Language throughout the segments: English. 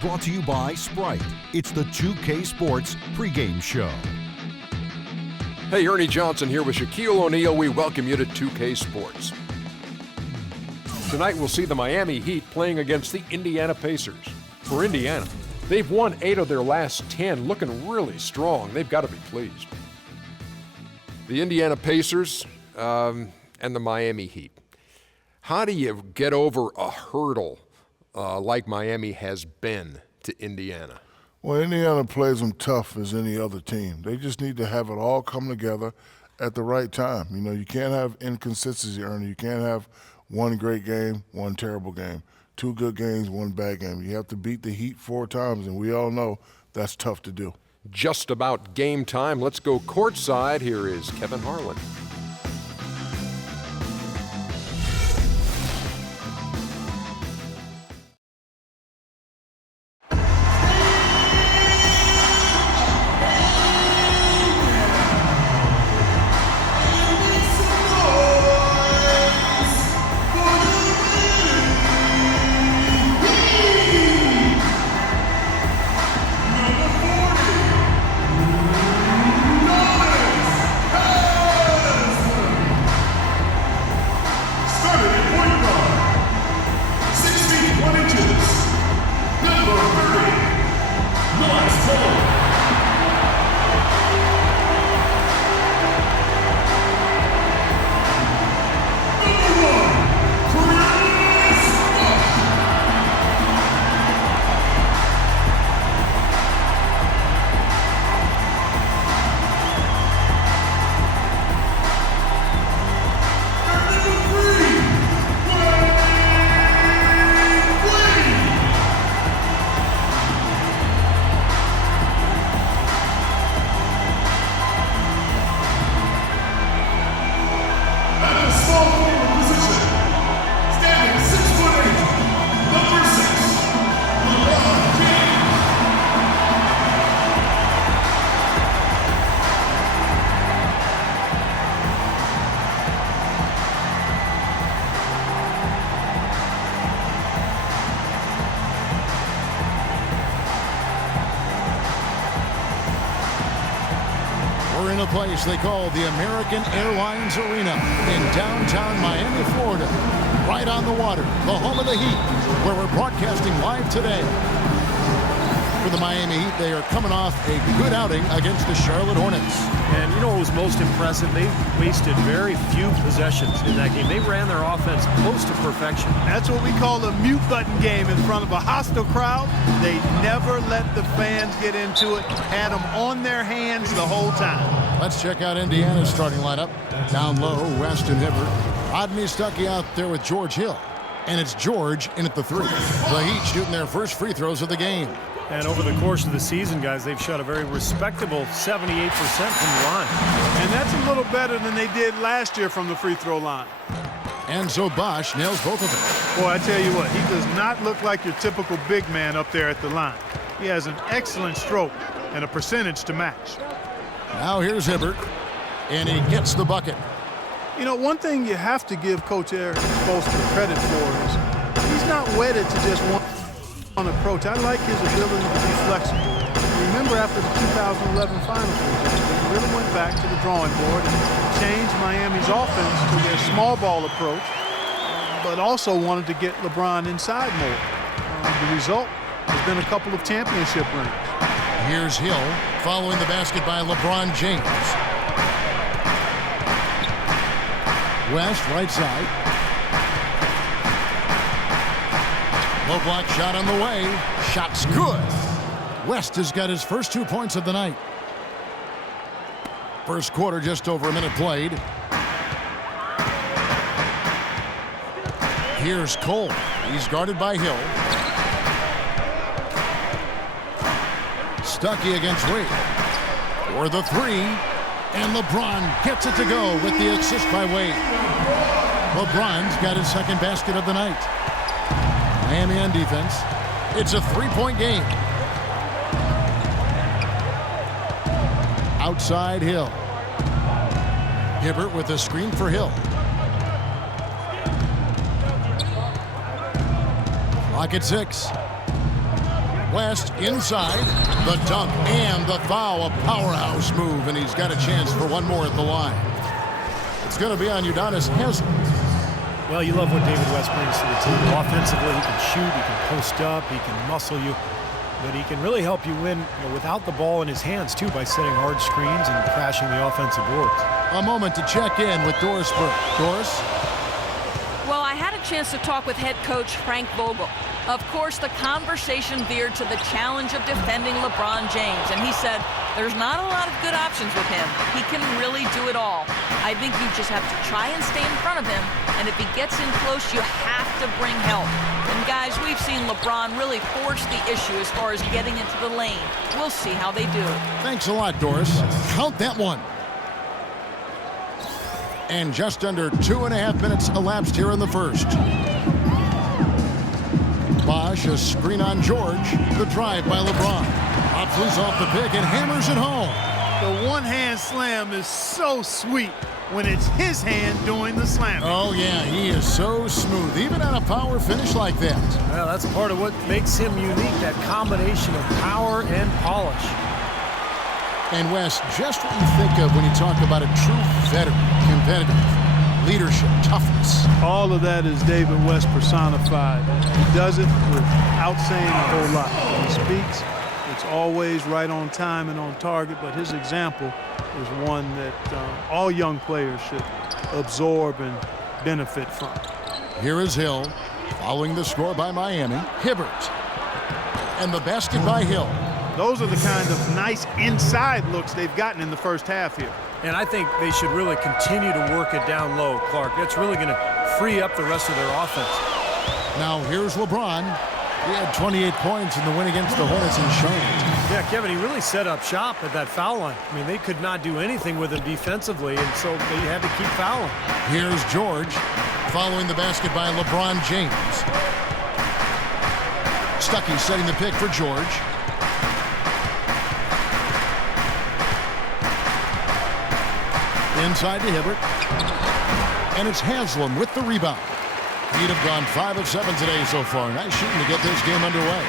Brought to you by Sprite. It's the 2K Sports pregame show. Hey, Ernie Johnson here with Shaquille O'Neal. We welcome you to 2K Sports. Tonight we'll see the Miami Heat playing against the Indiana Pacers. For Indiana, they've won 8 of their last 10, looking really strong. They've got to be pleased. The Indiana Pacers and the Miami Heat. How do you get over a hurdle like Miami has been to Indiana? Well, Indiana plays them tough as any other team. They just need to have it all come together at the right time. You know, you can't have inconsistency, Ernie. You can't have one great game, one terrible game. 2 good games, 1 bad game. You have to beat the Heat 4 times, and we all know that's tough to do. Just about game time. Let's go courtside. Here is Kevin Harlan. We're in a place they call the American Airlines Arena in downtown Miami, Florida. Right on the water, the home of the Heat, where we're broadcasting live today. For the Miami Heat, they are coming off a good outing against the Charlotte Hornets. And you know what was most impressive? They wasted very few possessions in that game. They ran their offense close to perfection. That's what we call a mute button game in front of a hostile crowd. They never let the fans get into it. Had them on their hands the whole time. Let's check out Indiana's starting lineup. Down low, West and Hibbert. Rodney Stuckey out there with George Hill. And it's George in at the 3. The Heat shooting their first free throws of the game. And over the course of the season, guys, they've shot a very respectable 78% from the line. And that's a little better than they did last year from the free throw line. Enzo Bosch nails both of them. Boy, I tell you what, he does not look like your typical big man up there at the line. He has an excellent stroke and a percentage to match. Now here's Hibbert, and he gets the bucket. You know, one thing you have to give Coach Eric Spoelstra credit for is he's not wedded to just one approach. I like his ability to be flexible. Remember after the 2011 finals, they really went back to the drawing board and changed Miami's offense to their small ball approach, but also wanted to get LeBron inside more. The result has been a couple of championship rings. Here's Hill following the basket by LeBron James. West, right side. Low block shot on the way. Shot's good. West has got his first 2 points of the night. First quarter, just over a minute played. Here's Cole. He's guarded by Hill. Stuckey against Wade. For the 3. And LeBron gets it to go with the assist by Wade. LeBron's got his second basket of the night. Miami on defense. It's a 3-point game. Outside Hill. Hibbert with a screen for Hill. Clock at 6. West inside, the dunk and the foul, a powerhouse move, and he's got a chance for one more at the line. It's going to be on Udonis Haslem. Well, you love what David West brings to the table. Offensively, he can shoot, he can post up, he can muscle you, but he can really help you win without the ball in his hands, too, by setting hard screens and crashing the offensive boards. A moment to check in with Doris Burke. Doris? Well, I had a chance to talk with head coach Frank Vogel. Of course, the conversation veered to the challenge of defending LeBron James, and he said there's not a lot of good options with him. He can really do it all. I think you just have to try and stay in front of him, and if he gets in close, you have to bring help. And guys, we've seen LeBron really force the issue as far as getting into the lane. We'll see how they do. Thanks a lot, Doris. Count that one. And just under 2.5 minutes elapsed here in the first. Bosch, a screen on George. The drive by LeBron. Opts off the pick and hammers it home. The one-hand slam is so sweet when it's his hand doing the slamming. Oh, yeah, he is so smooth, even on a power finish like that. Well, that's part of what makes him unique, that combination of power and polish. And Wes, just what you think of when you talk about a true veteran, competitive, leadership, toughness. All of that is David West personified. He does it without saying a whole lot. When he speaks, it's always right on time and on target, but his example is one that all young players should absorb and benefit from. Here is Hill, following the score by Miami. Hibbert, and the basket by Hill. Those are the kind of nice inside looks they've gotten in the first half here. And I think they should really continue to work it down low, Clark. That's really going to free up the rest of their offense. Now here's LeBron. He had 28 points in the win against the Hornets in Charlotte. Yeah, Kevin, he really set up shop at that foul line. I mean, they could not do anything with him defensively, and so they had to keep fouling. Here's George, following the basket by LeBron James. Stuckey setting the pick for George. Inside to Hibbert. And it's Haslem with the rebound. He'd have gone 5 of 7 today so far. Nice shooting to get this game underway.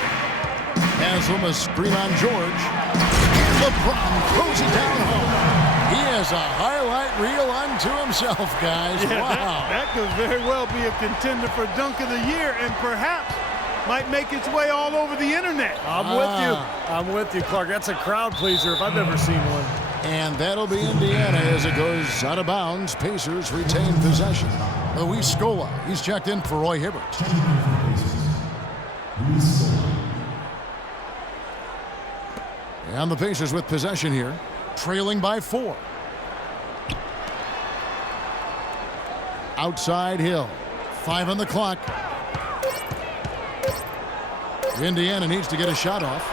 Haslem, a screen on George. LeBron throws it down home. He has a highlight reel unto himself, guys. Yeah, wow. That could very well be a contender for Dunk of the Year and perhaps might make its way all over the internet. I'm with you. I'm with you, Clark. That's a crowd pleaser if I've ever seen one. And that'll be Indiana as it goes out of bounds. Pacers retain possession. Luis Scola, he's checked in for Roy Hibbert. And the Pacers with possession here, trailing by 4. Outside Hill, 5 on the clock. Indiana needs to get a shot off.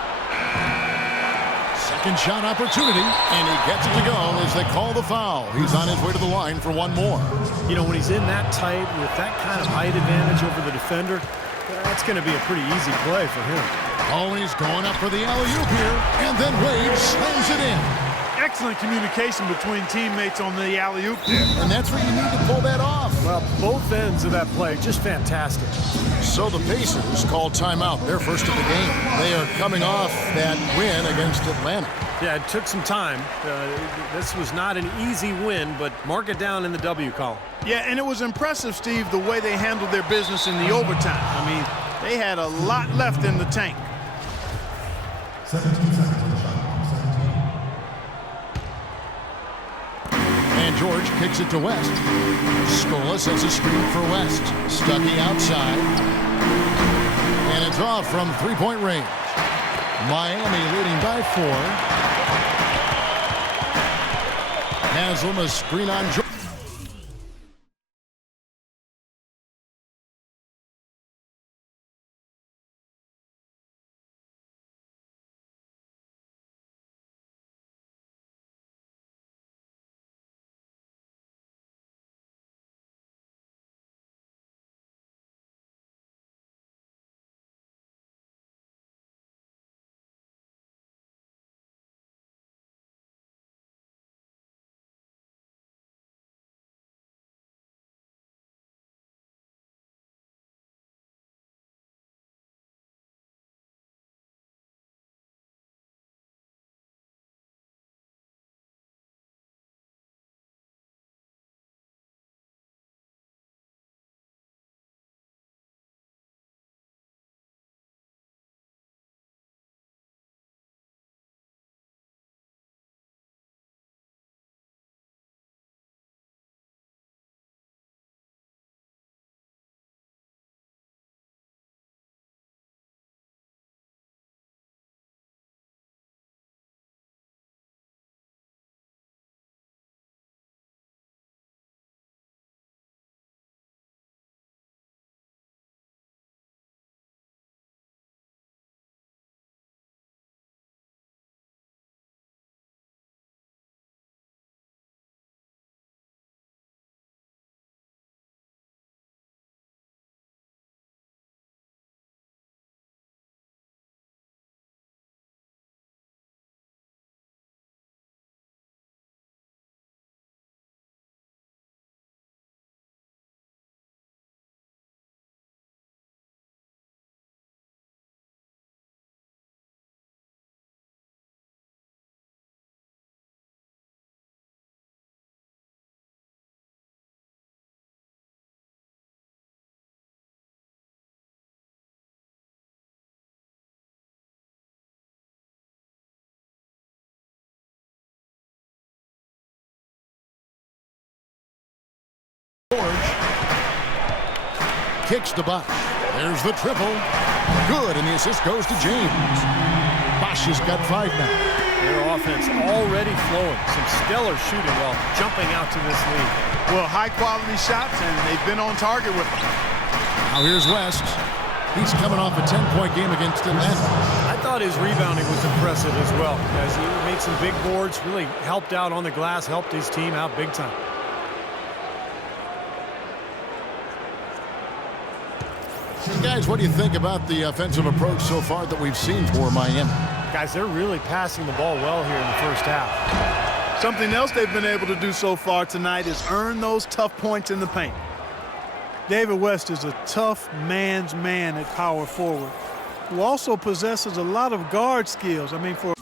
Second shot opportunity, and he gets it to go as they call the foul. He's on his way to the line for one more. You know, when he's in that tight with that kind of height advantage over the defender, that's going to be a pretty easy play for him. Oh, and he's going up for the alley-oop here, and then Wade slams it in. Excellent communication between teammates on the alley-oop there. And that's where you need to pull that off. Well, both ends of that play, just fantastic. So the Pacers call timeout, their first of the game. They are coming off that win against Atlanta. Yeah, it took some time. This was not an easy win, but mark it down in the W column. Yeah, and it was impressive, Steve, the way they handled their business in the overtime. I mean, they had a lot left in the tank. 17 seconds on the shot. 17. And George kicks it to West. Scola sets a screen for West. Stuckey outside. And it's off from three-point range. Miami leading by 4. Haslem a screen on George. kicks to Bosch. There's the triple. Good, and the assist goes to James. Bosch has got 5 now. Their offense already flowing. Some stellar shooting while jumping out to this lead. Well, high-quality shots, and they've been on target with them. Now here's West. He's coming off a 10-point game against Atlanta. I thought his rebounding was impressive as well, as he made some big boards, really helped out on the glass, helped his team out big time. Hey guys, what do you think about the offensive approach so far that we've seen for Miami? Guys, they're really passing the ball well here in the first half. Something else they've been able to do so far tonight is earn those tough points in the paint. David West is a tough man's man at power forward, who also possesses a lot of guard skills. I mean, for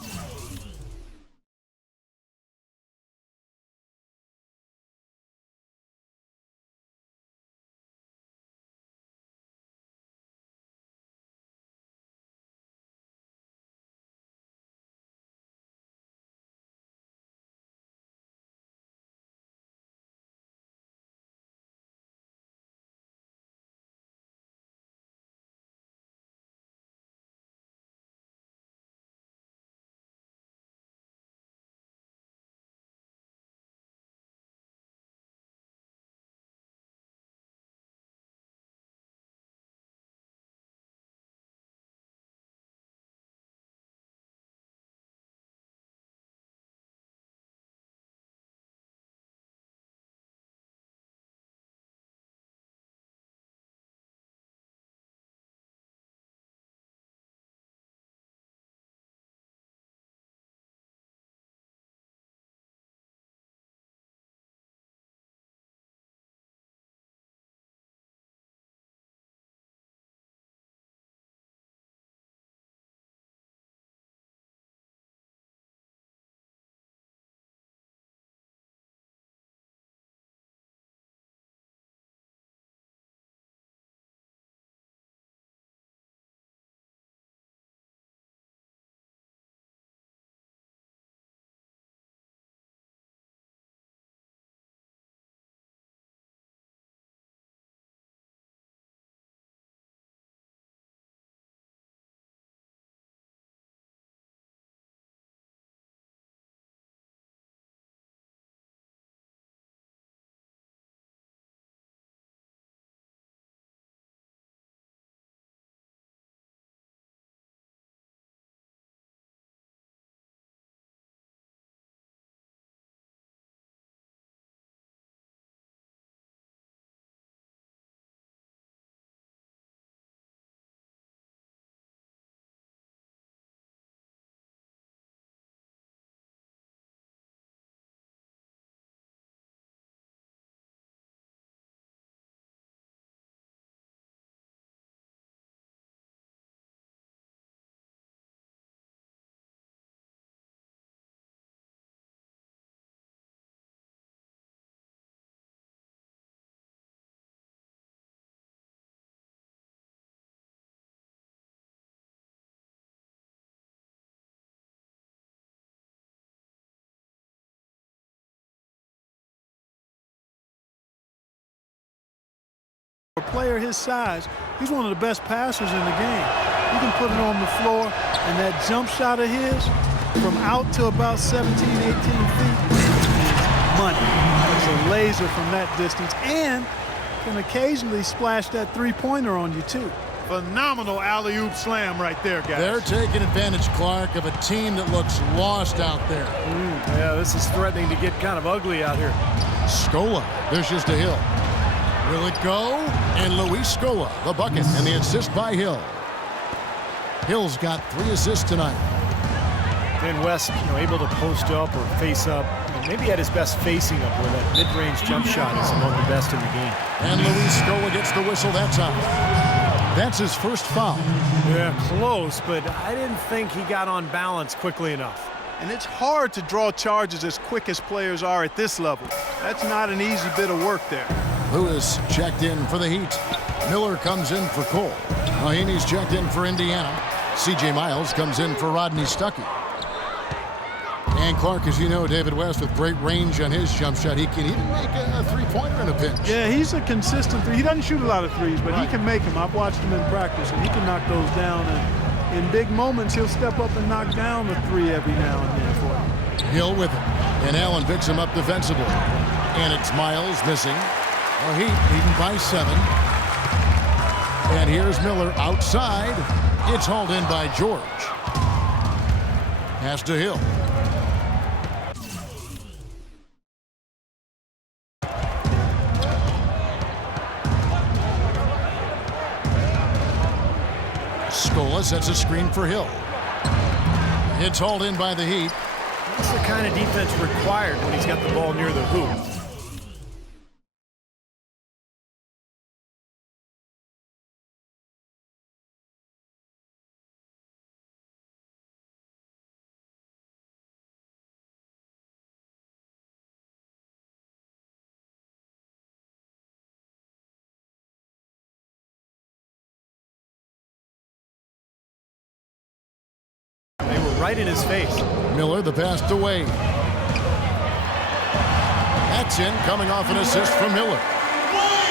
a player his size, he's one of the best passers in the game. You can put it on the floor, and that jump shot of his from out to about 17, 18 feet is money. It's a laser from that distance, and can occasionally splash that three-pointer on you, too. Phenomenal alley-oop slam right there, guys. They're taking advantage, Clark, of a team that looks lost out there. Yeah, this is threatening to get kind of ugly out here. Scola dishes to Hill. Will it go? And Luis Scola, the bucket, and the assist by Hill. Hill's got 3 assists tonight. Then West, able to post up or face up. Maybe at his best facing up, where that mid-range jump shot is among the best in the game. And Luis Scola gets the whistle that time. That's his first foul. Yeah, close, but I didn't think he got on balance quickly enough. And it's hard to draw charges as quick as players are at this level. That's not an easy bit of work there. Lewis checked in for the Heat. Miller comes in for Cole. Mahinmi's checked in for Indiana. C.J. Miles comes in for Rodney Stuckey. And Clark, as you know, David West with great range on his jump shot. He can even make a three-pointer in a pinch. Yeah, he's a consistent three. He doesn't shoot a lot of threes, but he can make them. I've watched him in practice, and he can knock those down. And in big moments, he'll step up and knock down the three every now and then for him. Hill with it. And Allen picks him up defensively. And it's Miles missing. Well, Heat leading by 7. And here's Miller outside. It's hauled in by George. Pass to Hill. Scola sets a screen for Hill. It's hauled in by the Heat. That's the kind of defense required when he's got the ball near the hoop. They were right in his face. Miller, the pass to Wade. That's in, coming off an assist from Miller.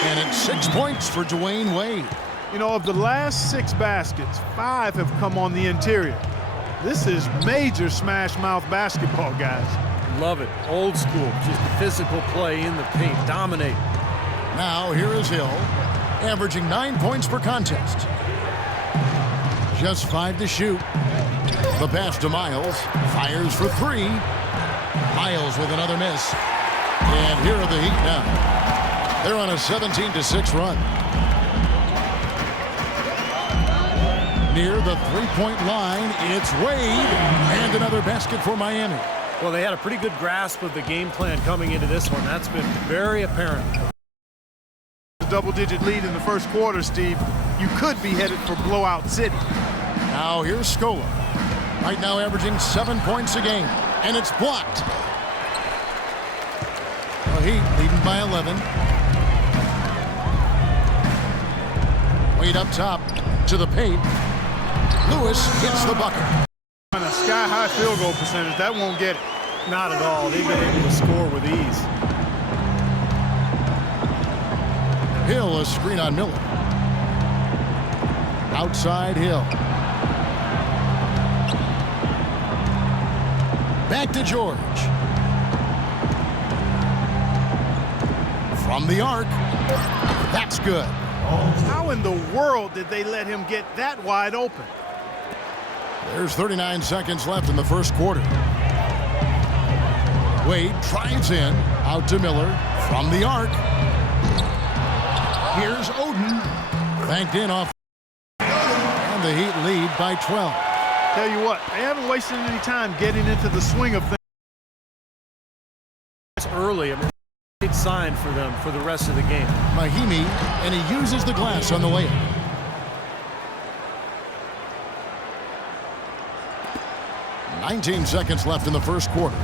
And it's 6 points for Dwayne Wade. You know, of the last 6 baskets, 5 have come on the interior. This is major smash mouth basketball, guys. Love it. Old school. Just the physical play in the paint. Dominate. Now here is Hill, averaging 9 points per contest. Just 5 to shoot. The pass to Miles. Fires for 3. Miles with another miss. And here are the Heat now. They're on a 17-6 run. Near the three-point line, it's Wade. And another basket for Miami. Well, they had a pretty good grasp of the game plan coming into this one. That's been very apparent. A double-digit lead in the first quarter, Steve. You could be headed for blowout city. Now here's Scola. Right now averaging 7 points a game. And it's blocked. The Heat leading by 11. Wade up top to the paint. Lewis hits the bucket. On a sky-high field goal percentage, that won't get it. Not at all. They've been able to score with ease. Hill, a screen on Miller. Outside Hill. Back to George. From the arc. That's good. How in the world did they let him get that wide open? There's 39 seconds left in the first quarter. Wade drives in. Out to Miller. From the arc. Here's Oden. Banked in off. And the Heat lead by 12. Tell you what, they haven't wasted any time getting into the swing of things. It's early. I mean, great sign for them for the rest of the game. Mahimi, and he uses the glass on the layup. "19 seconds left in the first quarter.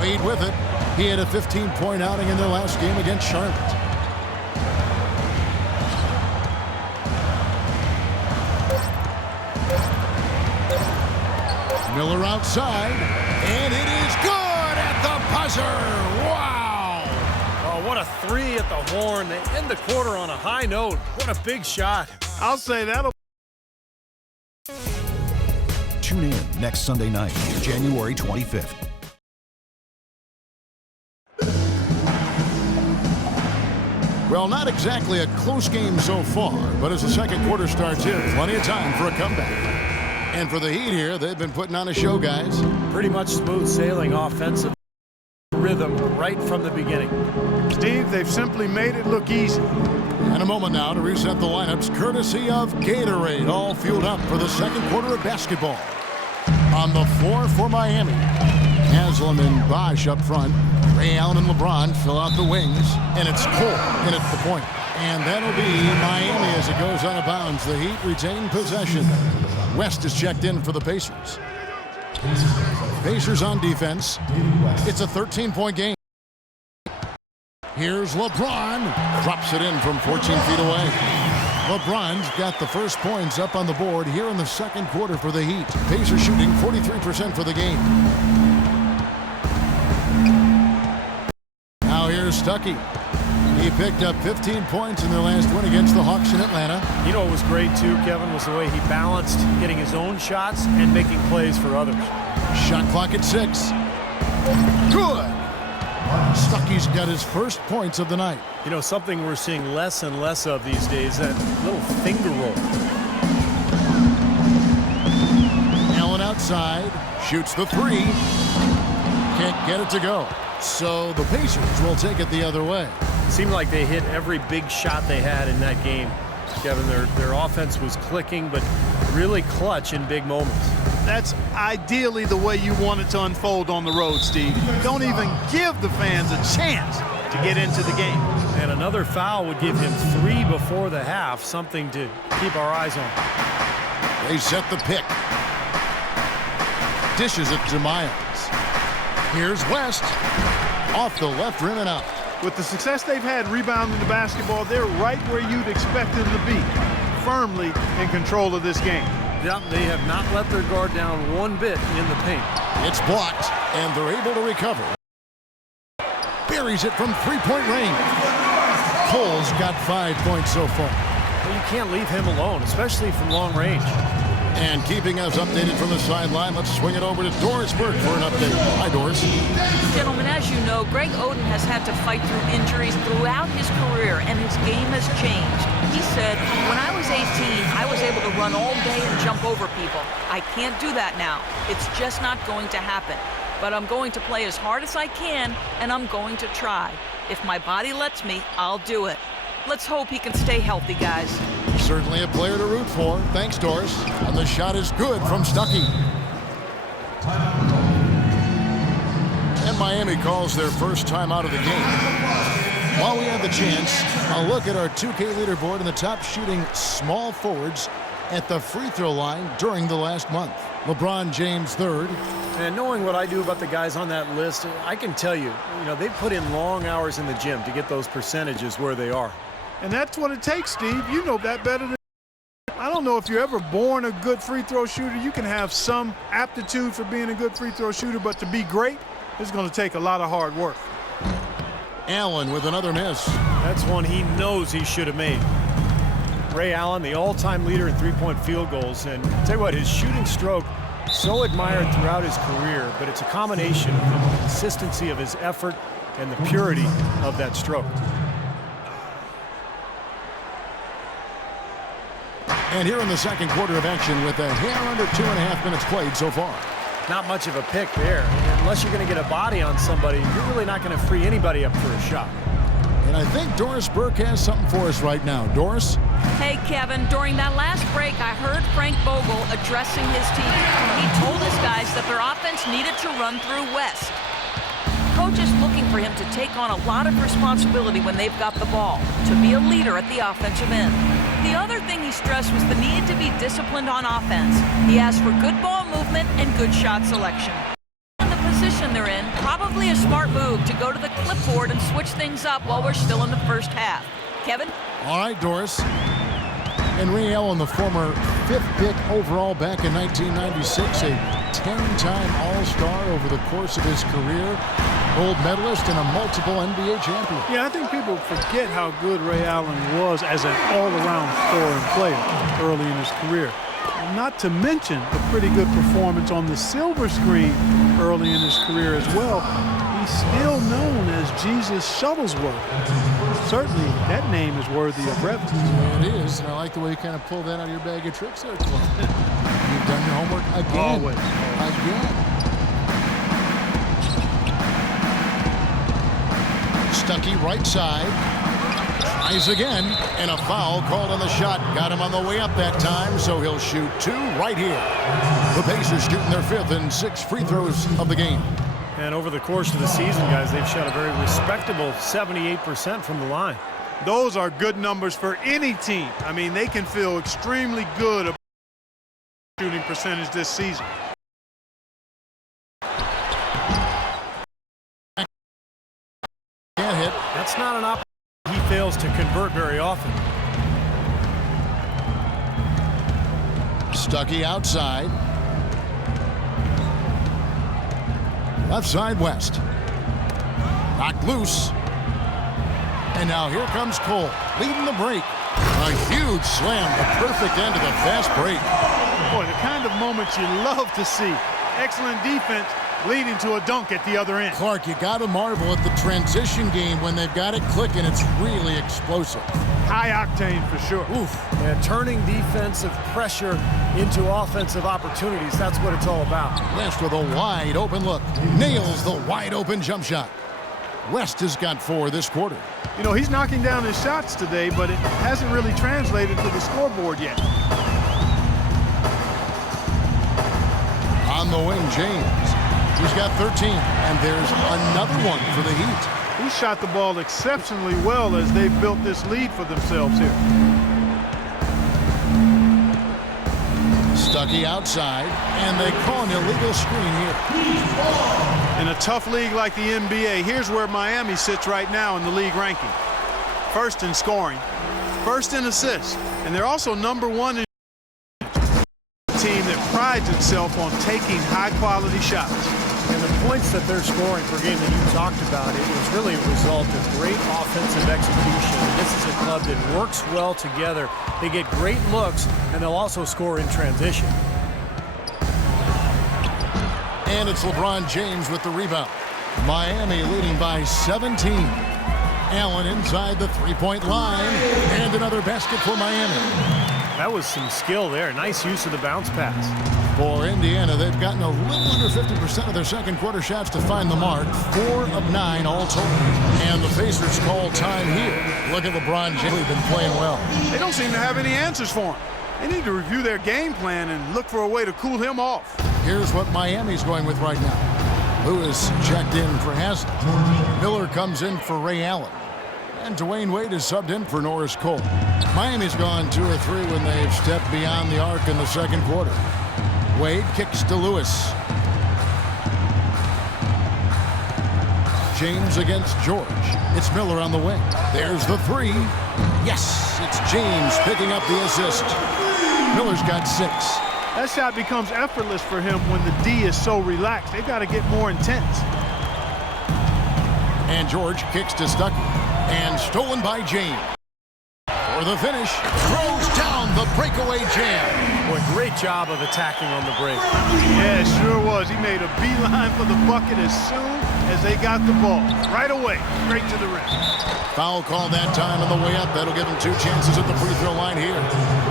Wade with it. He had a 15-point outing in their last game against Charlotte. Miller outside, and it is good at the buzzer. Wow! Oh, what a three at the horn. They end the quarter on a high note. What a big shot. I'll say that'll. Tune in next Sunday night, January 25th. Well, not exactly a close game so far, but as the second quarter starts here, plenty of time for a comeback. And for the Heat here, they've been putting on a show, guys. Pretty much smooth sailing offensive rhythm right from the beginning. Steve, they've simply made it look easy. And a moment now to reset the lineups, courtesy of Gatorade, all fueled up for the second quarter of basketball. On the floor for Miami, Haslam and Bosch up front. Ray Allen and LeBron fill out the wings, and it's Cole in at the point. And that'll be Miami as it goes out of bounds. The Heat retain possession. West is checked in for the Pacers. Pacers on defense. It's a 13-point game. Here's LeBron. Drops it in from 14 feet away. LeBron's got the first points up on the board here in the second quarter for the Heat. Pacers shooting 43% for the game. Now here's Stuckey. He picked up 15 points in their last win against the Hawks in Atlanta. You know what was great too, Kevin, was the way he balanced getting his own shots and making plays for others. Shot clock at 6. Good. Stuckey's got his first points of the night. You know, something we're seeing less and less of these days, that little finger roll. Allen outside, shoots the 3. Can't get it to go. So the Pacers will take it the other way. Seemed like they hit every big shot they had in that game. Kevin, their offense was clicking, but really clutch in big moments. That's ideally the way you want it to unfold on the road, Steve. Don't even give the fans a chance to get into the game. And another foul would give him 3 before the half, something to keep our eyes on. They set the pick. Dishes it to Miles. Here's West. Off the left rim and out. With the success they've had rebounding the basketball, they're right where you'd expect them to be, firmly in control of this game. Yeah, they have not let their guard down one bit in the paint. It's blocked, and they're able to recover. Buries it from three-point range. Cole's got 5 points so far. Well, you can't leave him alone, especially from long range. And keeping us updated from the sideline, let's swing it over to Doris Burke for an update. Hi, Doris. Gentlemen, as you know, Greg Oden has had to fight through injuries throughout his career, and his game has changed. He said, when I was 18, I was able to run all day and jump over people. I can't do that now. It's just not going to happen. But I'm going to play as hard as I can, and I'm going to try. If my body lets me, I'll do it. Let's hope he can stay healthy, guys. Certainly a player to root for. Thanks, Doris. And the shot is good from Stuckey. And Miami calls their first time out of the game. While we have the chance, I'll look at our 2K leaderboard and the top shooting small forwards at the free throw line during the last month. LeBron James third. And knowing what I do about the guys on that list, I can tell you, they put in long hours in the gym to get those percentages where they are. And that's what it takes, Steve. You know that better than I don't know if you're ever born a good free throw shooter. You can have some aptitude for being a good free throw shooter, but to be great, it's going to take a lot of hard work. Allen with another miss. That's one he knows he should have made. Ray Allen, the all-time leader in three-point field goals. And I'll tell you what, his shooting stroke, so admired throughout his career, but it's a combination of the consistency of his effort and the purity of that stroke. And here in the second quarter of action with a hair under 2.5 minutes played so far. Not much of a pick there. Unless you're going to get a body on somebody, you're really not going to free anybody up for a shot. And I think Doris Burke has something for us right now. Doris? Hey, Kevin, during that last break, I heard Frank Vogel addressing his team. He told his guys that their offense needed to run through West. Coach is looking for him to take on a lot of responsibility when they've got the ball, to be a leader at the offensive end. The other thing he stressed was the need to be disciplined on offense. He asked for good ball movement and good shot selection. In the position they're in, probably a smart move to go to the clipboard and switch things up while we're still in the first half. Kevin? All right, Doris. And Ray Allen, the former 5th pick overall back in 1996, a 10-time All-Star over the course of his career, gold medalist and a multiple NBA champion. Yeah, I think people forget how good Ray Allen was as an all-around scoring player early in his career. Not to mention a pretty good performance on the silver screen early in his career as well. He's still known as Jesus Shuttlesworth. Certainly, that name is worthy of reverence. Yeah, it is, and I like the way you kind of pulled that out of your bag of tricks there, Clint. You've done your homework again. Always. Again. Stuckey right side. Tries again, and a foul called on the shot. Got him on the way up that time, so he'll shoot 2 right here. The Pacers shooting their 5th and 6th free throws of the game. And over the course of the season, guys, they've shot a very respectable 78% from the line. Those are good numbers for any team. I mean, they can feel extremely good about shooting percentage this season. Can't hit. That's not an option he fails to convert very often. Stuckey outside. Left side, West. Knocked loose. And now here comes Cole, leading the break. A huge slam, the perfect end of the fast break. Boy, the kind of moments you love to see. Excellent defense leading to a dunk at the other end. Clark, you got to marvel at the transition game when they've got it clicking. It's really explosive. High octane for sure. Oof. And turning defensive pressure into offensive opportunities, that's what it's all about. West with a wide open look. Nails the wide open jump shot. West has got 4 this quarter. You know, he's knocking down his shots today, but it hasn't really translated to the scoreboard yet. On the wing, James. He's got 13, and there's another one for the Heat. He shot the ball exceptionally well as they built this lead for themselves here. Stuckey outside, and they call an illegal screen here. In a tough league like the NBA, here's where Miami sits right now in the league ranking. First in scoring, first in assists, and they're also #1 in a team that prides itself on taking high-quality shots. And the points that they're scoring per game that you talked about, it was really a result of great offensive execution. This is a club that works well together. They get great looks, and they'll also score in transition. And it's LeBron James with the rebound. Miami leading by 17. Allen inside the three-point line. And another basket for Miami. That was some skill there. Nice use of the bounce pass. For Indiana, they've gotten a little under 50% of their second quarter shots to find the mark. 4 of 9 all total. And the Pacers call time here. Look at LeBron James. They've been playing well. They don't seem to have any answers for him. They need to review their game plan and look for a way to cool him off. Here's what Miami's going with right now. Lewis checked in for Haslett. Miller comes in for Ray Allen. And Dwayne Wade is subbed in for Norris Cole. Miami's gone 2 or 3 when they've stepped beyond the arc in the second quarter. Wade kicks to Lewis. James against George. It's Miller on the wing. There's the 3. Yes, it's James picking up the assist. Miller's got 6. That shot becomes effortless for him when the D is so relaxed. They've got to get more intense. And George kicks to Stuckey. And stolen by James. For the finish, throws down the breakaway jam. Boy, great job of attacking on the break. Yeah, it sure was. He made a beeline for the bucket as soon as they got the ball. Right away, straight to the rim. Foul call that time on the way up. That'll give him 2 chances at the free throw line here.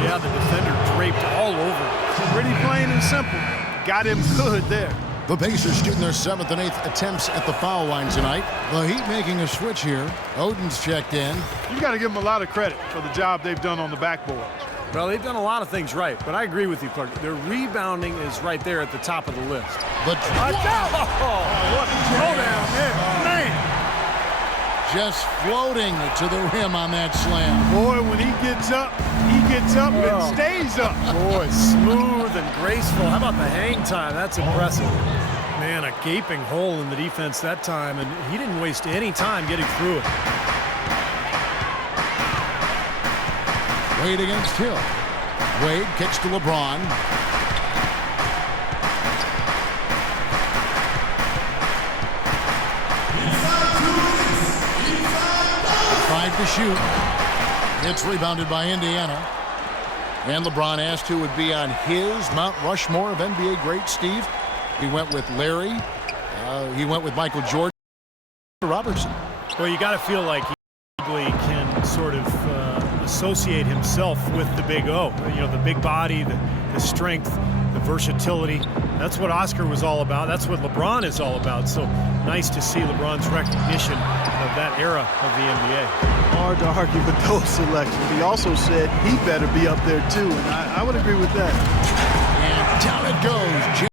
Yeah, the defender draped all over. Pretty plain and simple. Got him good there. The Pacers shooting their 7th and 8th attempts at the foul line tonight. The Heat making a switch here. Oden's checked in. You got to give them a lot of credit for the job they've done on the backboards. Well, they've done a lot of things right, but I agree with you, Clark. Their rebounding is right there at the top of the list. But watch out! What a throwdown there, man! Just floating to the rim on that slam. Boy, when he gets up and stays up. Boy, smooth and graceful. How about the hang time? That's impressive. Man, a gaping hole in the defense that time, and he didn't waste any time getting through it. Wade against Hill. Wade kicks to LeBron. To shoot. It's rebounded by Indiana. And LeBron asked who would be on his Mount Rushmore of NBA greats, Steve. He went with Larry. He went with Michael Jordan. Robertson. Well, you got to feel like he can sort of associate himself with the Big O. You know, the big body, the strength, the versatility. That's what Oscar was all about. That's what LeBron is all about. So nice to see LeBron's recognition of that era of the NBA. Hard to argue with those selections. He also said he better be up there too, and I would agree with that. And down it goes. James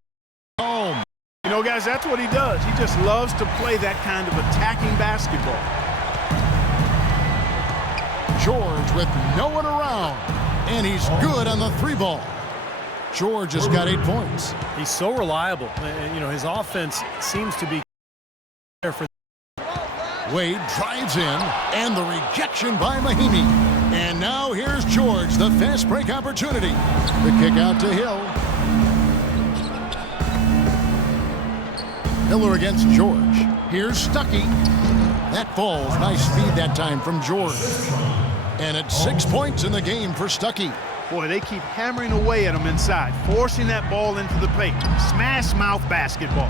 home. You know, guys, that's what he does. He just loves to play that kind of attacking basketball. George with no one around, and he's good on the 3-ball. George has got 8 points. He's so reliable. You know, his offense seems to be there for. Wade drives in, and the rejection by Mahimi. And now here's George, the fast break opportunity. The kick out to Hill. Miller against George. Here's Stuckey. That falls. Nice speed that time from George. And it's 6 points in the game for Stuckey. Boy, they keep hammering away at him inside, forcing that ball into the paint. Smash mouth basketball.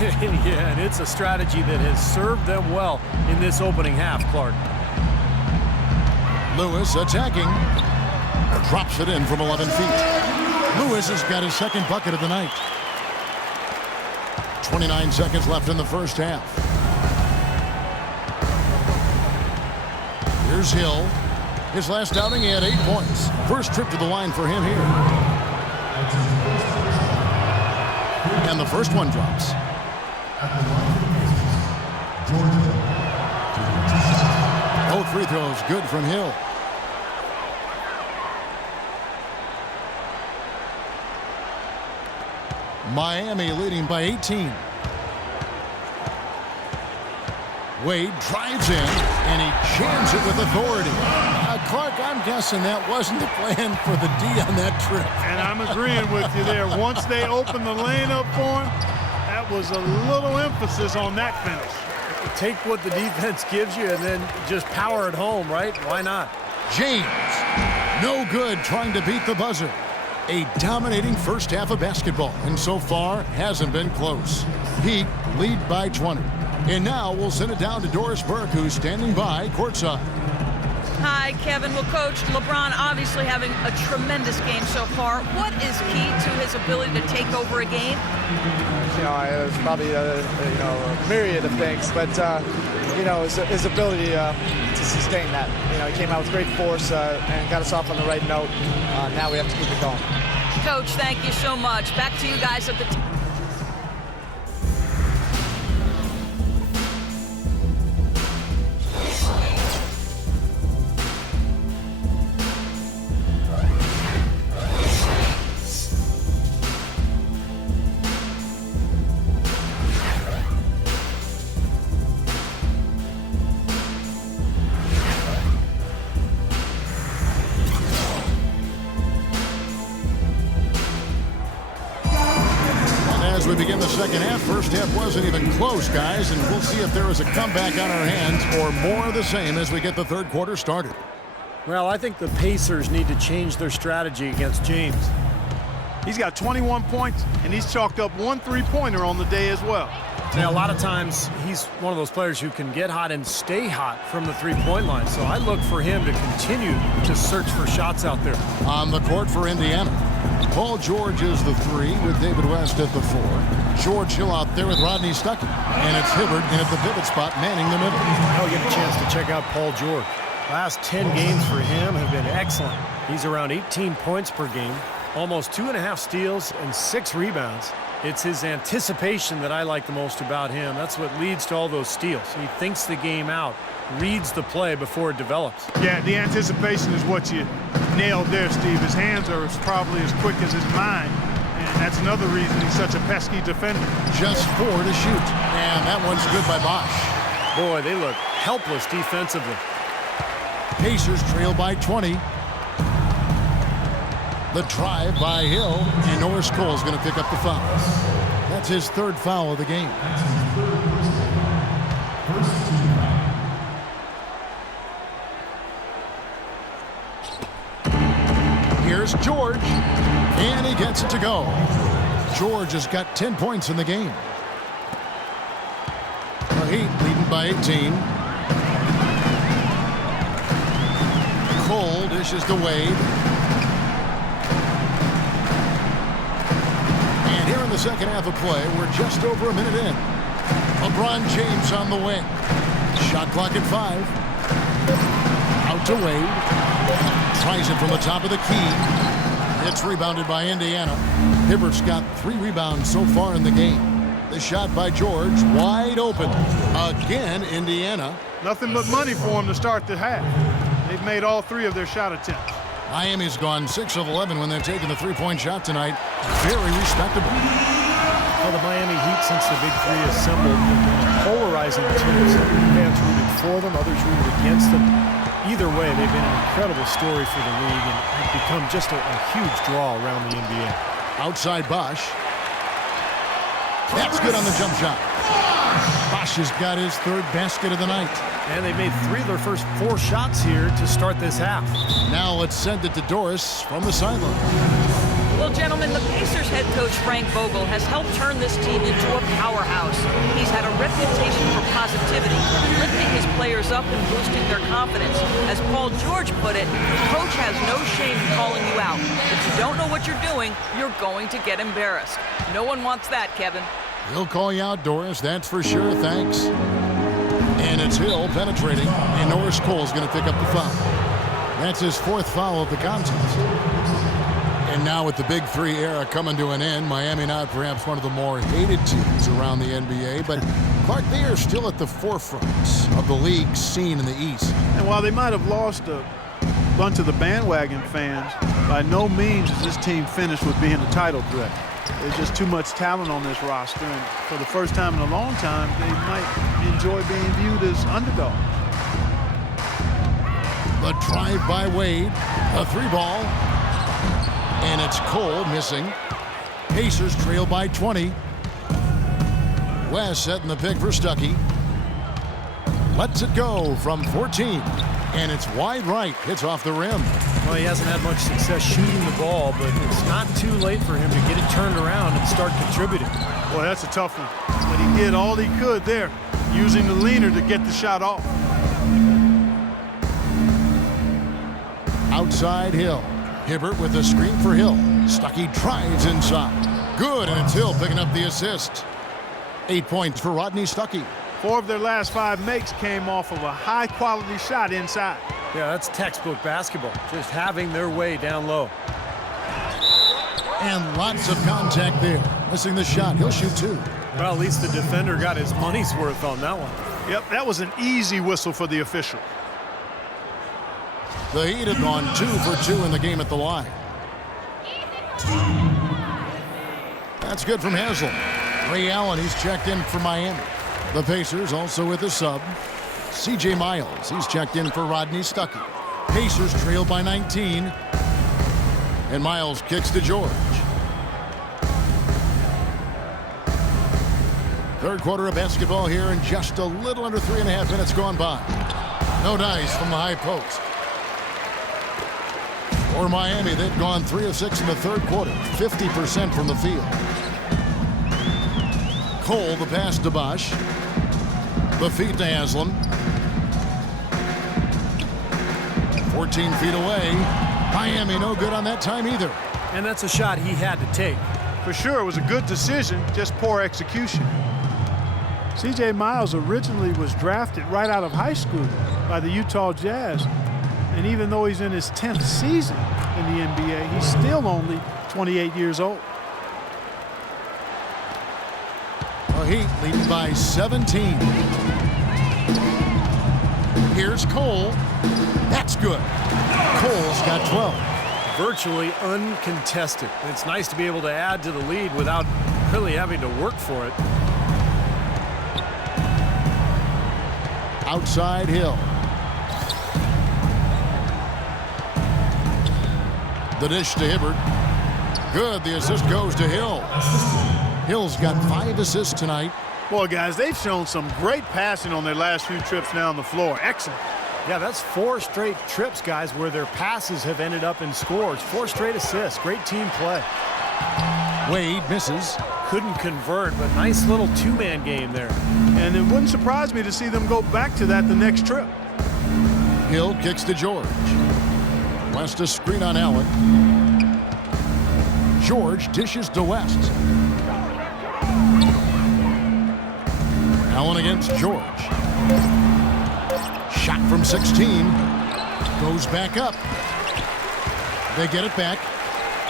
Yeah, and it's a strategy that has served them well in this opening half, Clark. Lewis attacking. Drops it in from 11 feet. Lewis has got his second bucket of the night. 29 seconds left in the first half. Here's Hill. His last outing, he had 8 points. First trip to the line for him here. And the first one drops. Both free throws good from Hill. Miami leading by 18. Wade drives in, and he jams it with authority. Clark, I'm guessing that wasn't the plan for the D on that trip. And I'm agreeing with you there. Once they opened the lane up for him, that was a little emphasis on that finish. Take what the defense gives you and then just power it home, right? Why not? James, no good trying to beat the buzzer. A dominating first half of basketball, and so far hasn't been close. Heat lead by 20. And now we'll send it down to Doris Burke, who's standing by courtside. Hi, Kevin. Well, Coach, LeBron obviously having a tremendous game so far. What is key to his ability to take over a game? There's probably a myriad of things, but his ability to sustain that. He came out with great force and got us off on the right note. Now we have to keep it going. Coach, thank you so much. Back to you guys at the As we begin the second half, first half wasn't even close, guys, and we'll see if there is a comeback on our hands or more of the same as we get the third quarter started. Well, I think the Pacers need to change their strategy against James. He's got 21 points, and he's chalked up 1 3-pointer on the day as well. Now, a lot of times, he's one of those players who can get hot and stay hot from the three-point line, so I look for him to continue to search for shots out there. On the court for Indiana, Paul George is the 3 with David West at the 4. George Hill out there with Rodney Stuckey. And it's Hibbert in at the pivot spot, manning the middle. I'll get a chance to check out Paul George. Last 10 games for him have been excellent. He's around 18 points per game, almost 2.5 steals and 6 rebounds. It's his anticipation that I like the most about him. That's what leads to all those steals. He thinks the game out, reads the play before it develops. Yeah, the anticipation is what you nailed there, Steve. His hands are probably as quick as his mind, and that's another reason he's such a pesky defender. Just 4 to shoot, and that one's good by Bosch. Boy, they look helpless defensively. Pacers trail by 20. The drive by Hill, and Norris Cole's going to pick up the foul. That's his 3rd foul of the game. Here's George, and he gets it to go. George has got 10 points in the game. The Heat leading by 18. Cole dishes to Wade. And here in the second half of play, we're just over a minute in. LeBron James on the wing. Shot clock at 5. Out to Wade. Tries it from the top of the key. It's rebounded by Indiana. Hibbert's got 3 rebounds so far in the game. The shot by George, wide open. Again, Indiana. Nothing but money for him to start the half. They've made all 3 of their shot attempts. Miami's gone 6 of 11 when they've taken the 3-point shot tonight. Very respectable. Well, the Miami Heat, since the Big Three assembled, polarizing teams. Fans rooted for them, others rooted against them. Either way, they've been an incredible story for the league and have become just a huge draw around the NBA. Outside Bosch. That's good on the jump shot. Bosch has got his third basket of the night. And they've made 3 of their first 4 shots here to start this half. Now let's send it to Doris from the sideline. Well, gentlemen, the Pacers head coach Frank Vogel has helped turn this team into a powerhouse. He's had a reputation for positivity, lifting his players up and boosting their confidence. As Paul George put it, coach has no shame in calling you out. If you don't know what you're doing, you're going to get embarrassed. No one wants that, Kevin. He'll call you out, Doris, that's for sure, thanks. And it's Hill penetrating, and Norris Cole's going to pick up the foul. That's his 4th foul of the contest. And now with the Big 3 era coming to an end, Miami not perhaps one of the more hated teams around the NBA, but Clark, they are still at the forefront of the league scene in the East. And while they might have lost a bunch of the bandwagon fans, by no means is this team finished with being a title threat. There's just too much talent on this roster, and for the first time in a long time, they might enjoy being viewed as underdogs. The drive by Wade, a 3-ball, and it's Cole missing. Pacers trail by 20. West setting the pick for Stuckey. Lets it go from 14, and it's wide right. Hits off the rim. Well, he hasn't had much success shooting the ball, but it's not too late for him to get it turned around and start contributing. Boy, that's a tough one. But he did all he could there, using the leaner to get the shot off. Outside Hill. Hibbert with a screen for Hill. Stuckey drives inside. Good, and it's Hill picking up the assist. 8 points for Rodney Stuckey. 4 of their last 5 makes came off of a high-quality shot inside. Yeah, that's textbook basketball, just having their way down low. And lots of contact there. Missing the shot. He'll shoot 2. Well, at least the defender got his money's worth on that one. Yep, that was an easy whistle for the official. The Heat have gone 2 for 2 in the game at the line. That's good from Haslem. Ray Allen, he's checked in for Miami. The Pacers also with a sub. C.J. Miles, he's checked in for Rodney Stuckey. Pacers trail by 19. And Miles kicks to George. Third quarter of basketball here, and just a little under 3.5 minutes gone by. No dice from the high post. For Miami, they've gone 3 of 6 in the third quarter, 50% from the field. Cole, the pass to Bosch. The feed to Haslem. 14 feet away. Miami no good on that time either. And that's a shot he had to take. For sure, it was a good decision, just poor execution. C.J. Miles originally was drafted right out of high school by the Utah Jazz. And even though he's in his 10th season in the NBA, he's still only 28 years old. The Heat leading by 17. Here's Cole. That's good. Cole's got 12. Virtually uncontested. It's nice to be able to add to the lead without really having to work for it. Outside Hill. The dish to Hibbert. Good. The assist goes to Hill. Hill's got 5 assists tonight. Boy, guys, they've shown some great passing on their last few trips down the floor. Excellent. Yeah, that's 4 straight trips, guys, where their passes have ended up in scores. 4 straight assists. Great team play. Wade misses. Couldn't convert, but nice little 2-man game there. And it wouldn't surprise me to see them go back to that the next trip. Hill kicks to George. West a screen on Allen. George dishes to West. Allen against George. Shot from 16. Goes back up. They get it back.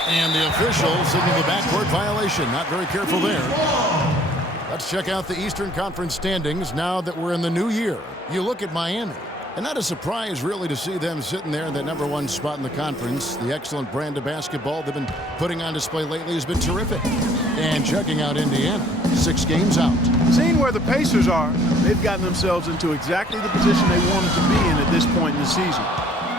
And the officials signal the backcourt violation. Not very careful there. Let's check out the Eastern Conference standings now that we're in the new year. You look at Miami. And not a surprise, really, to see them sitting there in that #1 spot in the conference. The excellent brand of basketball they've been putting on display lately has been terrific. And checking out Indiana, 6 games out. Seeing where the Pacers are, they've gotten themselves into exactly the position they wanted to be in at this point in the season.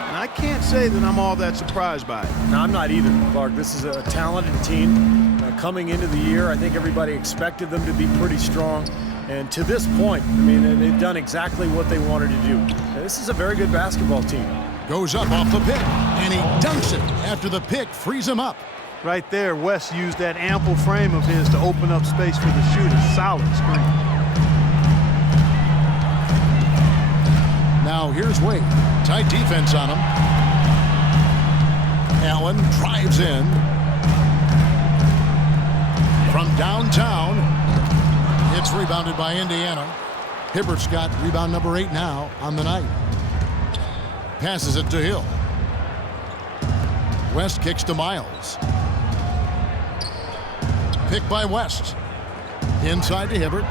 And I can't say that I'm all that surprised by it. No, I'm not either, Clark. This is a talented team. Coming into the year, I think everybody expected them to be pretty strong. And to this point, I mean, they've done exactly what they wanted to do. This is a very good basketball team. Goes up off the pick, and he dunks it after the pick frees him up. Right there, West used that ample frame of his to open up space for the shooter. Solid screen. Now here's Wade. Tight defense on him. Allen drives in. From downtown, it's rebounded by Indiana. Hibbert's got rebound number 8 now on the night. Passes it to Hill. West kicks to Miles. Picked by West. Inside to Hibbert.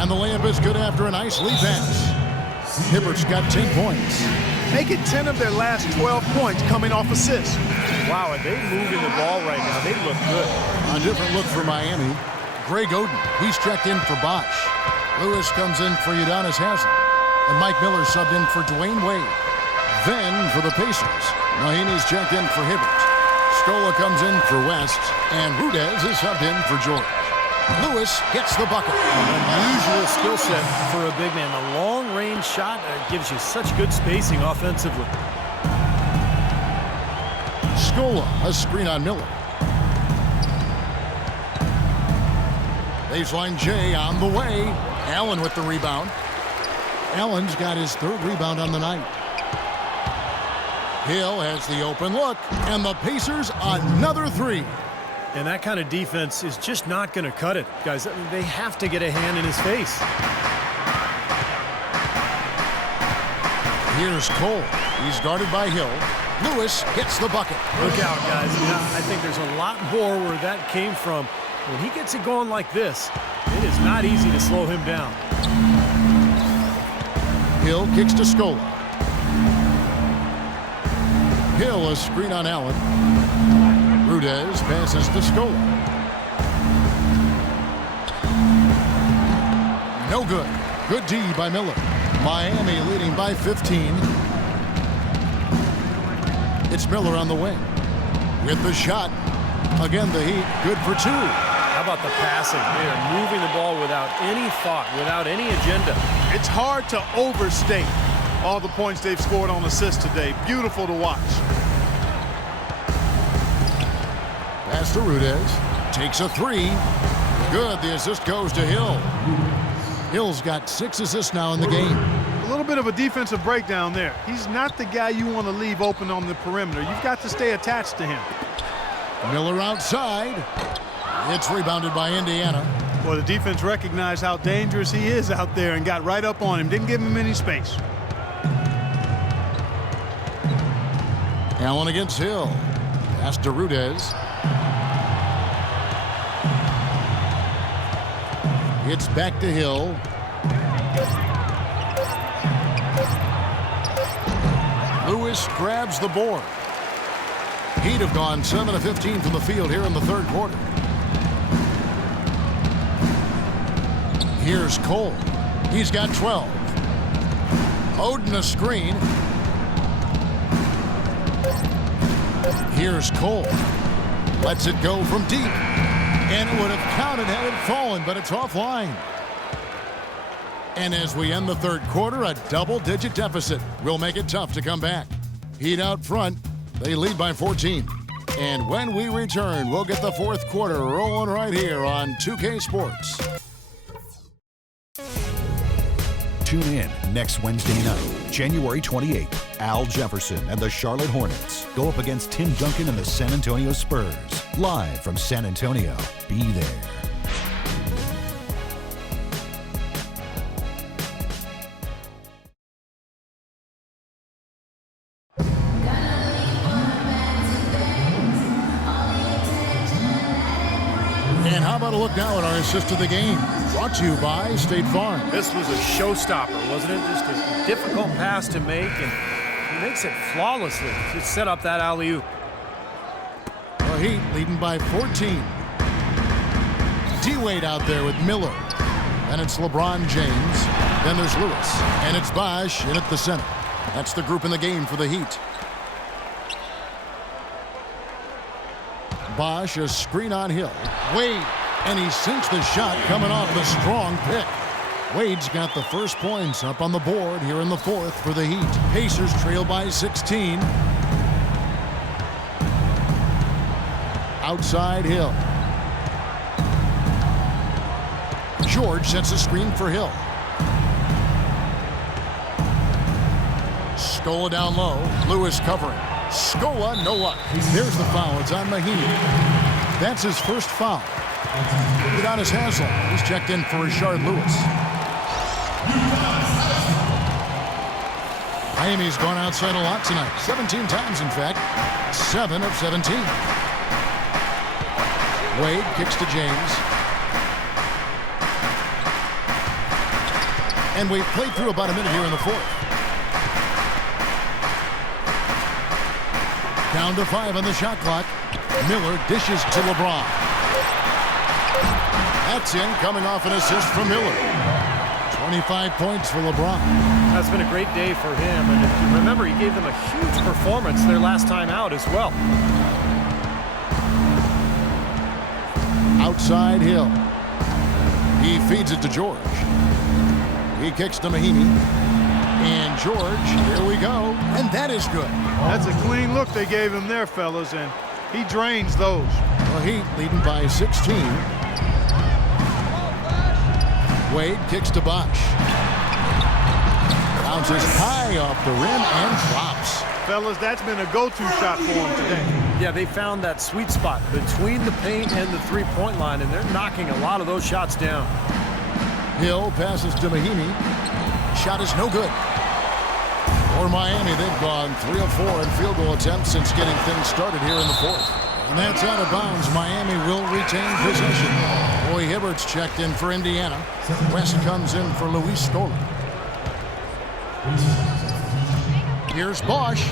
And the layup is good after a nice lead pass. Hibbert's got 10 points. Make it 10 of their last 12 points coming off assists. Wow, are they moving the ball right now? They look good. A different look for Miami. Greg Oden, he's checked in for Bosch. Lewis comes in for Udonis Haslem. And Mike Miller subbed in for Dwayne Wade. Then for the Pacers, Mahinmi's checked in for Hibbert. Scola comes in for West. And Rudez is subbed in for George. Lewis gets the bucket. Unusual skill set for a big man. The long-range shot gives you such good spacing offensively. Scola, a screen on Miller. Baseline J on the way. Allen with the rebound. Allen's got his 3rd rebound on the night. Hill has the open look, and the Pacers another 3. And that kind of defense is just not going to cut it, guys. I mean, they have to get a hand in his face. Here's Cole. He's guarded by Hill. Lewis gets the bucket. Look out, guys. I think there's a lot more where that came from. When he gets it going like this, it is not easy to slow him down. Hill kicks to Scola. Hill, a screen on Allen. Rudez passes to Scola. No good. Good D by Miller. Miami leading by 15. It's Miller on the wing. With the shot. Again, the Heat good for 2. How about the passing? They are moving the ball without any thought, without any agenda. It's hard to overstate all the points they've scored on assists today. Beautiful to watch. Pass to Rudez. Takes a 3. Good. The assist goes to Hill. Hill's got 6 assists now in the game. A little bit of a defensive breakdown there. He's not the guy you want to leave open on the perimeter. You've got to stay attached to him. Miller outside. It's rebounded by Indiana. Well, the defense recognized how dangerous he is out there and got right up on him. Didn't give him any space. Allen against Hill. Pass to Rudez. It's back to Hill. Lewis grabs the board. Heat have gone 7 of 15 from the field here in the 3rd quarter. Here's Cole. He's got 12. Oden a screen. Here's Cole. Lets it go from deep. And it would have counted had it fallen, but it's offline. And as we end the 3rd quarter, a double-digit deficit will make it tough to come back. Heat out front. They lead by 14. And when we return, we'll get the 4th quarter rolling right here on 2K Sports. Tune in next Wednesday night, January 28th. Al Jefferson and the Charlotte Hornets go up against Tim Duncan and the San Antonio Spurs. Live from San Antonio. Be there. And how about a look now at our assist of the game? Brought to you by State Farm. This was a showstopper, wasn't it? Just a difficult pass to make, and he makes it flawlessly. Just set up that alley-oop. The Heat leading by 14. D-Wade out there with Miller. And it's LeBron James. Then there's Lewis. And it's Bosh in at the center. That's the group in the game for the Heat. Bosh, a screen on Hill. Wade, and he sinks the shot coming off the strong pick. Wade's got the first points up on the board here in the fourth for the Heat. Pacers trail by 16. Outside Hill. George sets a screen for Hill. Scola down low. Lewis covering. Scola, no luck. There's the foul. It's on Mahinmi. That's his first foul. Udonis Haslem. He's checked in for Rashard Lewis. Miami's gone outside a lot tonight. 17 times, in fact. 7 of 17. Wade kicks to James. And we've played through about a minute here in the fourth. Down to 5 on the shot clock. Miller dishes to LeBron. That's in, coming off an assist from Miller. 25 points for LeBron. That's been a great day for him. And if you remember, he gave them a huge performance their last time out as well. Outside Hill. He feeds it to George. He kicks to Mahinmi. And George, here we go. And that is good. That's a clean look they gave him there, fellas, and he drains those. The Heat leading by 16. Wade kicks to Bosh. Bounces high off the rim and drops. Fellas, that's been a go-to shot for him today. Yeah, they found that sweet spot between the paint and the three-point line, and they're knocking a lot of those shots down. Hill passes to Mahinmi. Shot is no good. For Miami, they've gone 3 of 4 in field goal attempts since getting things started here in the fourth. And that's out of bounds. Miami will retain possession. Roy Hibbert's checked in for Indiana. West comes in for Luis Scola. Here's Bosh.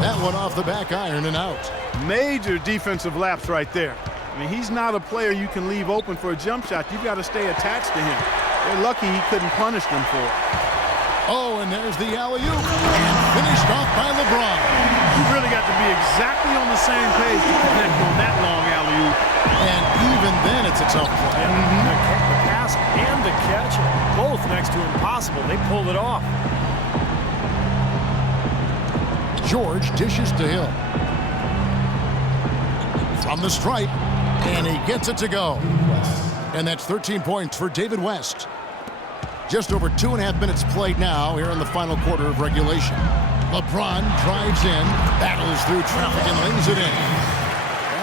That one off the back iron and out. Major defensive lapse right there. I mean, he's not a player you can leave open for a jump shot. You've got to stay attached to him. They're lucky he couldn't punish them for it. Oh, and there's the alley-oop. And finished off by LeBron. You've really got to be exactly on the same page to connect on that long alley-oop. And even then, it's a tough play. The pass and the catch, both next to impossible. They pulled it off. George dishes to Hill. From the stripe, and he gets it to go. And that's 13 points for David West. Just over 2.5 minutes played now here in the final quarter of regulation. LeBron drives in, battles through traffic, and lays it in.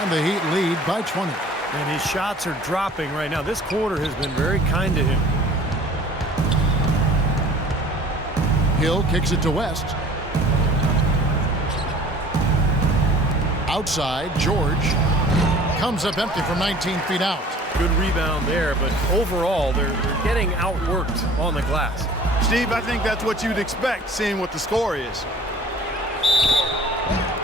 And the Heat lead by 20. And his shots are dropping right now. This quarter has been very kind to him. Hill kicks it to West. Outside, George comes up empty from 19 feet out. Good rebound there, but overall, they're getting outworked on the glass. Steve, I think that's what you'd expect, seeing what the score is.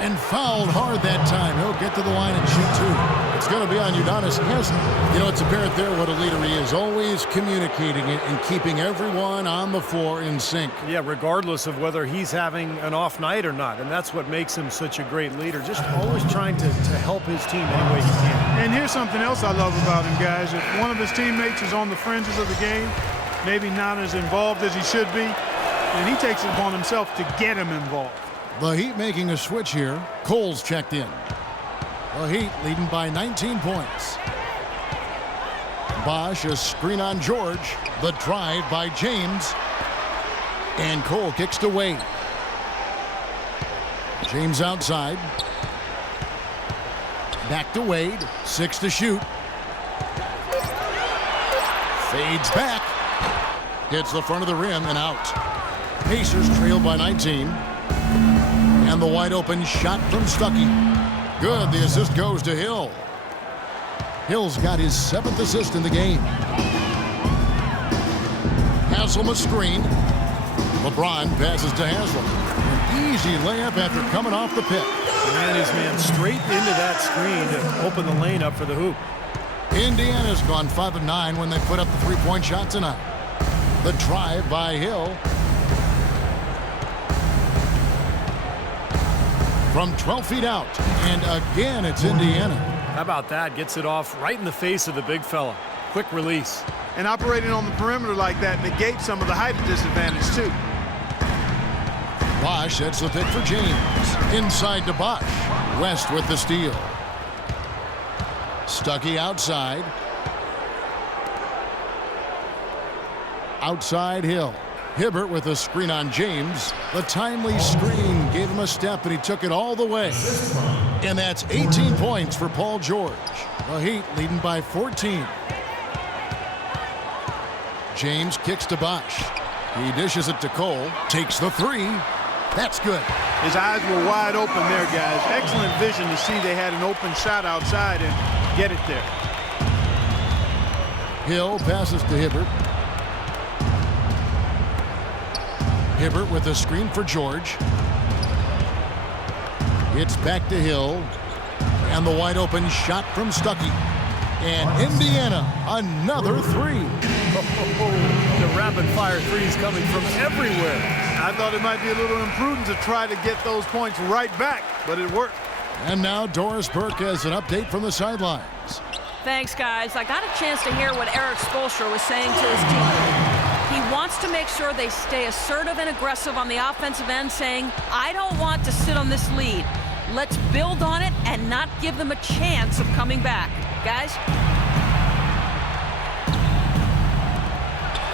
And fouled hard that time. He'll get to the line and shoot two. It's going to be on Udonis Haslem. You know, it's apparent there what a leader he is. Always communicating it and keeping everyone on the floor in sync. Yeah, regardless of whether he's having an off night or not. And that's what makes him such a great leader. Just always trying to help his team any way he can. And here's something else I love about him, guys. If one of his teammates is on the fringes of the game, maybe not as involved as he should be, and he takes it upon himself to get him involved. The Heat making a switch here. Cole's checked in. The Heat leading by 19 points. Bosh, a screen on George. The drive by James. And Cole kicks to Wade. James outside. Back to Wade. 6 to shoot. Fades back. Hits the front of the rim and out. Pacers trail by 19. And the wide open shot from Stuckey. Good. The assist goes to Hill. Hill's got his 7th assist in the game. Haslam a screen. LeBron passes to Haslam. An easy layup after coming off the pick. And his man straight into that screen to open the lane up for the hoop. Indiana's gone 5 of 9 when they put up the three-point shot tonight. The drive by Hill. From 12 feet out. And again, it's Indiana. How about that? Gets it off right in the face of the big fella. Quick release. And operating on the perimeter like that negates some of the height disadvantage, too. Bosch sets the pick for James. Inside to Bosch. West with the steal. Stuckey outside. Outside Hill. Hibbert with a screen on James. The timely screen gave him a step, and he took it all the way. And that's 18 points for Paul George. The Heat leading by 14. James kicks to Bosch. He dishes it to Cole. Takes the three. That's good. His eyes were wide open there, guys. Excellent vision to see they had an open shot outside and get it there. Hill passes to Hibbert. Hibbert with a screen for George. It's back to Hill. And the wide open shot from Stuckey. And Indiana, another three. The rapid-fire threes coming from everywhere. I thought it might be a little imprudent to try to get those points right back, but it worked. And now Doris Burke has an update from the sidelines. Thanks, guys. I got a chance to hear what Eric Spoelstra was saying to his team. He wants to make sure they stay assertive and aggressive on the offensive end, saying, I don't want to sit on this lead. Let's build on it and not give them a chance of coming back. Guys?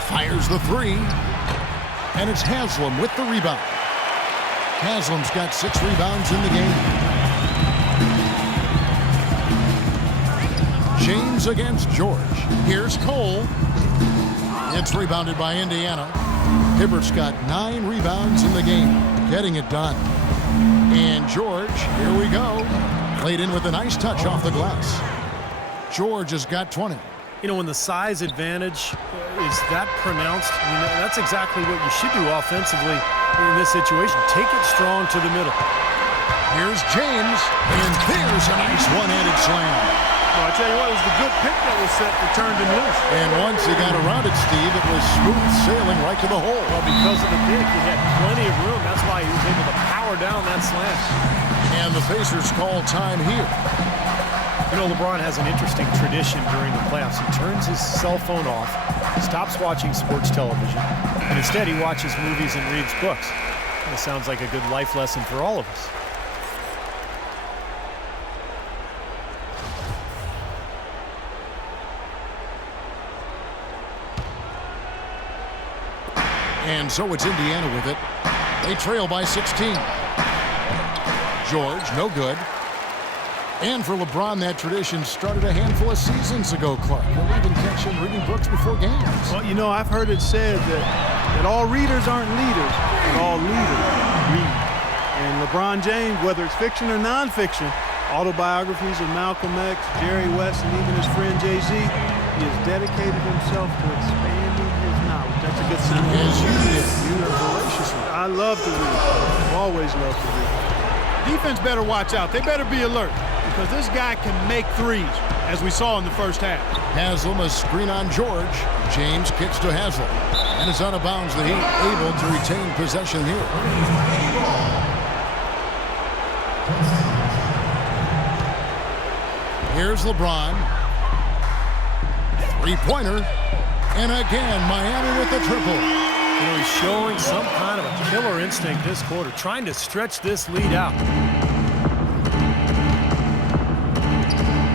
Fires the three. And it's Haslam with the rebound. Haslam's got 6 rebounds in the game. James against George. Here's Cole. It's rebounded by Indiana. Hibbert's got 9 rebounds in the game, getting it done. And George, here we go. Laid in with a nice touch off the glass. George has got 20. You know, when the size advantage is that pronounced, I mean, that's exactly what you should do offensively in this situation. Take it strong to the middle. Here's James, and there's a nice one-handed slam. Well, I tell you what, it was the good pick that was set that turned him loose. And once he got around it, Steve, it was smooth sailing right to the hole. Well, because of the pick, he had plenty of room. That's why he was able to power down that slam. And the Pacers call time here. You know, LeBron has an interesting tradition during the playoffs. He turns his cell phone off, stops watching sports television, and instead he watches movies and reads books. Kind of sounds like a good life lesson for all of us. And so it's Indiana with it. They trail by 16. George, no good. And for LeBron, that tradition started a handful of seasons ago, Clark. We'll even catch him reading books before games. Well, you know, I've heard it said that all readers aren't leaders, but all leaders read. And LeBron James, whether it's fiction or nonfiction, autobiographies of Malcolm X, Jerry West, and even his friend Jay-Z, he has dedicated himself to expanding his knowledge. That's a good sign. As you did. You are voracious. I love to read. I've always loved to read. Defense better watch out. They better be alert, because this guy can make threes, as we saw in the first half. Haslam, a screen on George. James kicks to Haslam. And it's out of bounds. The Heat able to retain possession here. Here's LeBron. Three-pointer. And again, Miami with the triple. You know, he's showing some kind of a killer instinct this quarter, trying to stretch this lead out.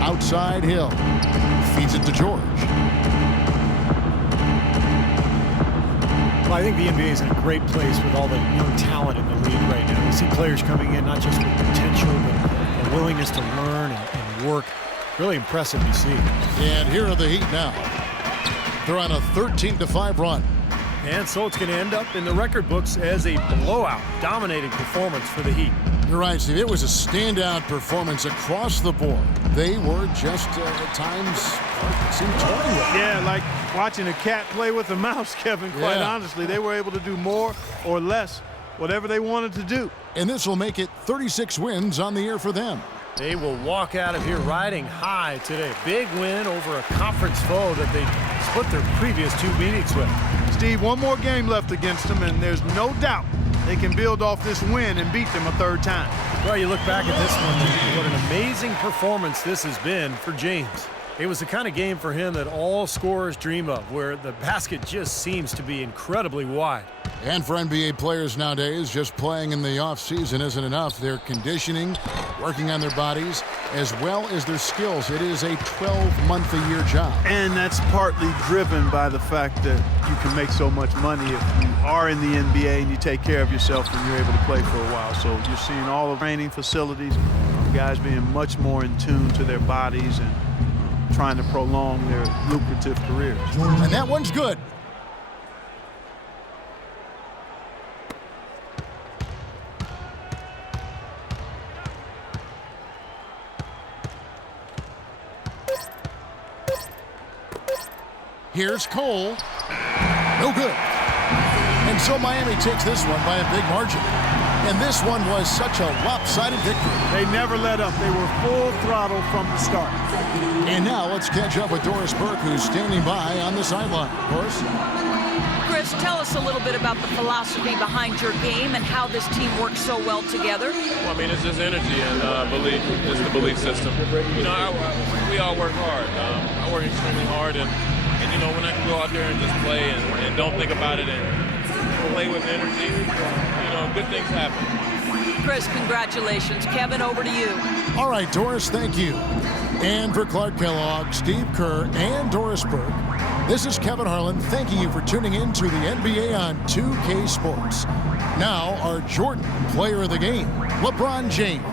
Outside Hill. Feeds it to George. Well, I think the NBA is in a great place with all the young talent in the league right now. We see players coming in not just with potential, but a willingness to learn and work. Really impressive to see. And here are the Heat now. They're on a 13-5 run. And so it's going to end up in the record books as a blowout, dominating performance for the Heat. You're right, Steve. It was a standout performance across the board. They were just, at times, seemed toying with it. Yeah, like watching a cat play with a mouse, Kevin, quite honestly. They were able to do more or less, whatever they wanted to do. And this will make it 36 wins on the year for them. They will walk out of here riding high today. Big win over a conference foe that they split their previous 2 meetings with. Steve, one more game left against them, and there's no doubt they can build off this win and beat them a 3rd time. Well, you look back at this one, what an amazing performance this has been for James. It was the kind of game for him that all scorers dream of, where the basket just seems to be incredibly wide. And for NBA players nowadays, just playing in the offseason isn't enough. They're conditioning, working on their bodies, as well as their skills. It is a 12-month-a-year job. And that's partly driven by the fact that you can make so much money if you are in the NBA and you take care of yourself and you're able to play for a while. So you're seeing all the training facilities, guys being much more in tune to their bodies and trying to prolong their lucrative careers. And that one's good. Here's Cole. No good. And so Miami takes this one by a big margin. And this one was such a lopsided victory. They never let up. They were full throttle from the start. And now let's catch up with Doris Burke, who's standing by on the sideline. Doris? Chris, tell us a little bit about the philosophy behind your game and how this team works so well together. Well, I mean, it's just energy and belief. It's the belief system. You know, we all work hard. I work extremely hard, and you know, when I can go out there and just play and don't think about it and play with energy, you know, good things happen. Chris, congratulations. Kevin, over to you. All right, Doris, thank you. And for Clark Kellogg, Steve Kerr, and Doris Burke, this is Kevin Harlan thanking you for tuning in to the NBA on 2K Sports. Now, our Jordan player of the game, LeBron James.